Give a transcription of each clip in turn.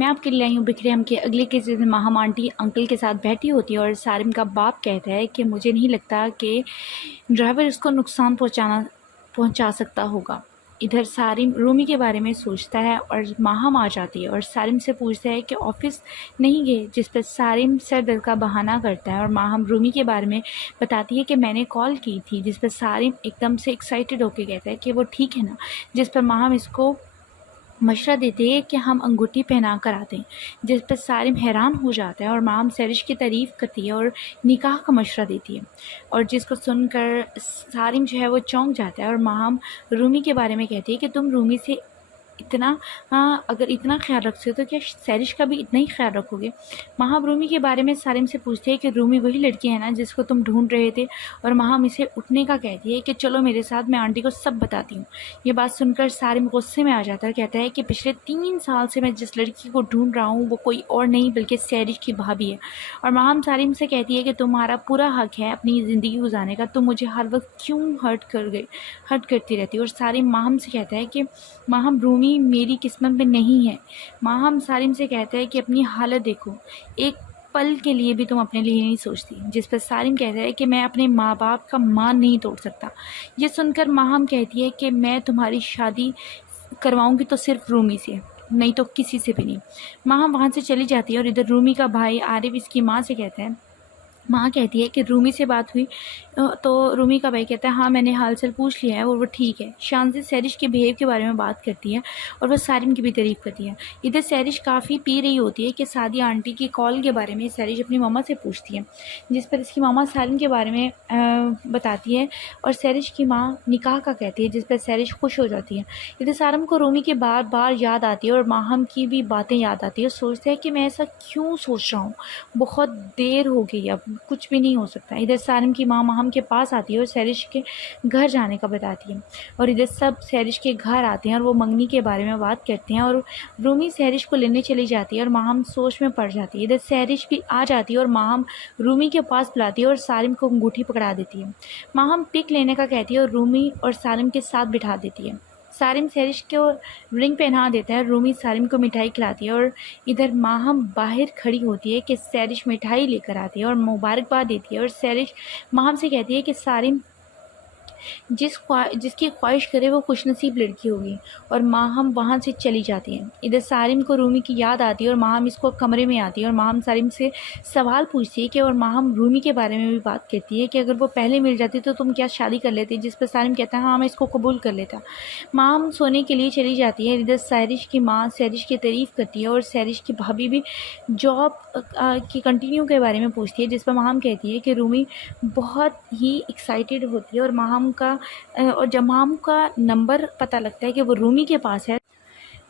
मैं आपके लिए आई हूँ बिखरे हम के अगले किस्से में माहम आंटी अंकल के साथ बैठी होती है और सारिम का बाप कहता है कि मुझे नहीं लगता कि ड्राइवर इसको नुकसान पहुंचा सकता होगा। इधर सारिम रूमी के बारे में सोचता है और माहम आ जाती है और सारिम से पूछता है कि ऑफिस नहीं गए, जिस पर सारिम सर दर्द का बहाना करता है और माहम रूमी के बारे में बताती है कि मैंने कॉल की थी, जिस पर सारिम एकदम से एक्साइटेड होकर कहता है कि वो ठीक है ना, जिस पर माहम इसको मशवरा देते हैं कि हम अंगूठी पहना कर आते हैं, जिस पर सारिम हैरान हो जाता है और माम सरिश की तारीफ़ करती है और निकाह का मशवरा देती है और जिसको सुनकर सारिम जो है वो चौंक जाता है और माम रूमी के बारे में कहती है कि तुम रूमी से इतना अगर इतना ख्याल रखते हो तो क्या सैरिश का भी इतना ही ख्याल रखोगे। महाम रूमी के बारे में सारिम से पूछते हैं कि रूमी वही लड़की है ना जिसको तुम ढूंढ रहे थे, और महाम इसे उठने का कहती है कि चलो मेरे साथ, मैं आंटी को सब बताती हूँ। ये बात सुनकर सारिम गुस्से में आ जाता है, कहता है कि पिछले 3 साल से मैं जिस लड़की को ढूंढ रहा हूँ वो कोई और नहीं बल्कि सैरिश की भाभी है। और महाम सारिम से कहती है कि तुम्हारा पूरा हक है अपनी ज़िंदगी गुजारने का, तुम मुझे हर वक्त क्यों हर्ट करती रहती है। और सारिम माहम से कहता है कि माहम रूमी मेरी किस्मत में नहीं है। माहम सारिम से कहता है कि अपनी हालत देखो, एक पल के लिए भी तुम अपने लिए नहीं सोचती, जिस पर सारिम कहता है कि मैं अपने माँ बाप का मान नहीं तोड़ सकता। ये सुनकर माहम कहती है कि मैं तुम्हारी शादी करवाऊंगी तो सिर्फ रूमी से, नहीं तो किसी से भी नहीं। माहम वहाँ से चली जाती है और इधर रूमी का भाई आरिफ इसकी माँ से कहता है, माँ कहती है कि रूमी से बात हुई, तो रूमी का भाई कहता है हाँ मैंने हाल चाल पूछ लिया है और वो ठीक है। शान से सैरिश के बिहेव के बारे में बात करती है और वह सारिम की भी तारीफ़ करती है। इधर सैरिश काफ़ी पी रही होती है कि सादिया आंटी की कॉल के बारे में सैरिश अपनी मामा से पूछती है, जिस पर इसकी मामा सारिम के बारे में बताती है और सैरिश की माँ निकाह का कहती है, जिस पर सैरिश खुश हो जाती है। इधर सारिम को रूमी की बार बार याद आती है और माहम की भी बातें याद आती है और सोचता है कि मैं ऐसा क्यों सोच रहा हूँ, बहुत देर हो गई, अब कुछ भी नहीं हो सकता। इधर सारिम की माँ माहम के पास आती है और सैरिश के घर जाने का बताती है और इधर सब सैरिश के घर आते हैं और वो मंगनी के बारे में बात करते हैं और रूमी सैरिश को लेने चली जाती है और माहम सोच में पड़ जाती है। इधर सैरिश भी आ जाती है और माहम रूमी के पास बुलाती है और सारिम को अंगूठी पकड़ा देती है। माहम पिक लेने का कहती है और रूमी और सारिम के साथ बिठा देती है। सारिम सैरिश को रिंग पहना देता है, रूमी सारिम को मिठाई खिलाती है और इधर माहम बाहर खड़ी होती है कि सैरिश मिठाई लेकर आती है और मुबारकबाद देती है और सैरिश माहम से कहती है कि सारिम जिसकी ख्वाहिश करे वो खुशनसीब लड़की होगी, और माहम वहाँ से चली जाती है। इधर सारिम को रूमी की याद आती है और माहम इसको कमरे में आती है और माहम सारिम से सवाल पूछती है कि, और माहम रूमी के बारे में भी बात करती है कि अगर वो पहले मिल जाती तो तुम क्या शादी कर लेती, जिस पर सारिम कहता है हाँ मैं इसको कबूल कर लेता। माहम सोने के लिए चली जाती है। इधर सैरिश की माँ सैरिश की तारीफ़ करती है और सैरिश की भाभी भी जॉब की कंटिन्यू के बारे में पूछती है, जिस पर माहम कहती है कि रूमी बहुत ही एक्साइटेड होती है और जब माहम का नंबर पता लगता है कि वो रूमी के पास है।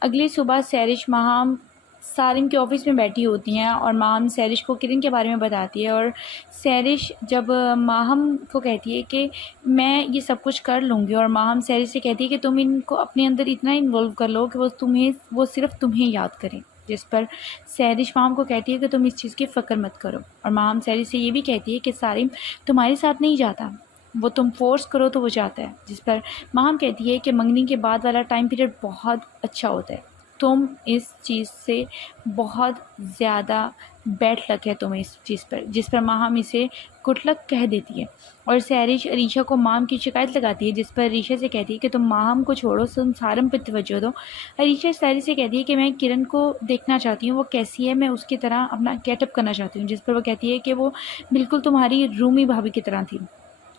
अगली सुबह सैरिश माहम सारिम के ऑफिस में बैठी होती हैं और माहम सैरिश को किरण के बारे में बताती है और सैरिश जब माहम को कहती है कि मैं ये सब कुछ कर लूँगी, और माहम सैरिश से कहती है कि तुम इनको अपने अंदर इतना इन्वॉल्व कर लो कि वो सिर्फ तुम्हें याद करें, जिस पर सैरिश माहम को कहती है कि तुम इस चीज़ की फ़िक्र मत करो। और माहम सैरिश से ये भी कहती है कि सारिम तुम्हारे साथ नहीं जाता, वो तुम फोर्स करो तो वो जाता है, जिस पर माहम कहती है कि मंगनी के बाद वाला टाइम पीरियड बहुत अच्छा होता है, तुम इस चीज़ से बहुत ज़्यादा बैड लक है तुम्हें इस चीज़ पर, जिस पर माहम इसे गुड लक कह देती है। और सैरिश अरीशा को माहम की शिकायत लगाती है, जिस पर अरीशा से कहती है कि तुम माहम को छोड़ो, तुम सारिम पर तवज्जो दो। अरीशा सैरिश से कहती है कि मैं किरण को देखना चाहती हूँ, वो कैसी है, मैं उसकी तरह अपना गेटअप करना चाहती हूँ, जिस पर वो कहती है कि वो बिल्कुल तुम्हारी रूमी भाभी की तरह थी।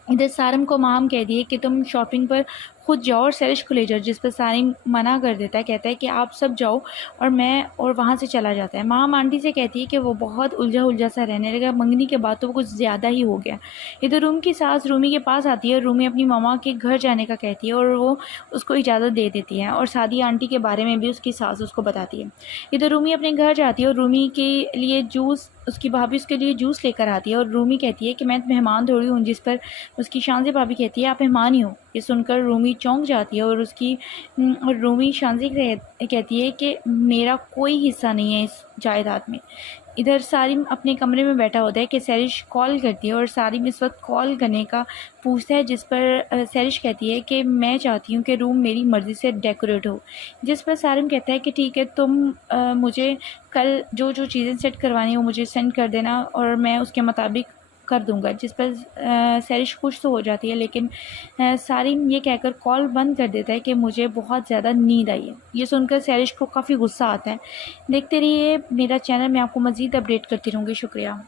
इधर सारिम को माहम कहती है कि तुम शॉपिंग पर खुद जाओ और सैरिश को ले जाओ, जिस पर सारिम मना कर देता है, कहता है कि आप सब जाओ और वहाँ से चला जाता है। माहम आंटी से कहती है कि वो बहुत उलझा सा रहने लगा, मंगनी के बाद तो वो कुछ ज़्यादा ही हो गया। इधर रूम की सास रूमी के पास आती है और रूमी अपनी मामा के घर जाने का कहती है और वो उसको इजाज़त दे देती है और सादिया आंटी के बारे में भी उसकी सास उसको बताती है। इधर रूमी अपने घर जाती है और रूमी के लिए जूस, उसकी भाभी उसके लिए जूस लेकर आती है और रूमी कहती है कि मैं मेहमान थोड़ी हूँ, जिस पर उसकी शान से भाभी कहती है आप मेहमान ही हो। ये सुनकर रूमी रूमी चौंक जाती है और और रूमी शांति से कहती है कि मेरा कोई हिस्सा नहीं है इस जायदाद में। इधर सारिम अपने कमरे में बैठा होता है कि सैरिश कॉल करती है और सारिम इस वक्त कॉल करने का पूछता है, जिस पर सैरिश कहती है कि मैं चाहती हूँ कि रूम मेरी मर्ज़ी से डेकोरेट हो। जिस पर सारिम कहता है कि ठीक है, तुम मुझे कल जो जो चीज़ें सेट करवानी हो मुझे सेंड कर देना और मैं उसके मुताबिक कर दूंगा। जिस पर सैरिश खुश तो हो जाती है, लेकिन सारिम ये कहकर कॉल बंद कर देता है कि मुझे बहुत ज़्यादा नींद आई है। ये सुनकर सैरिश को काफ़ी गुस्सा आता है। देखते रहिए मेरा चैनल, मैं आपको मज़ीद अपडेट करती रहूँगी। शुक्रिया।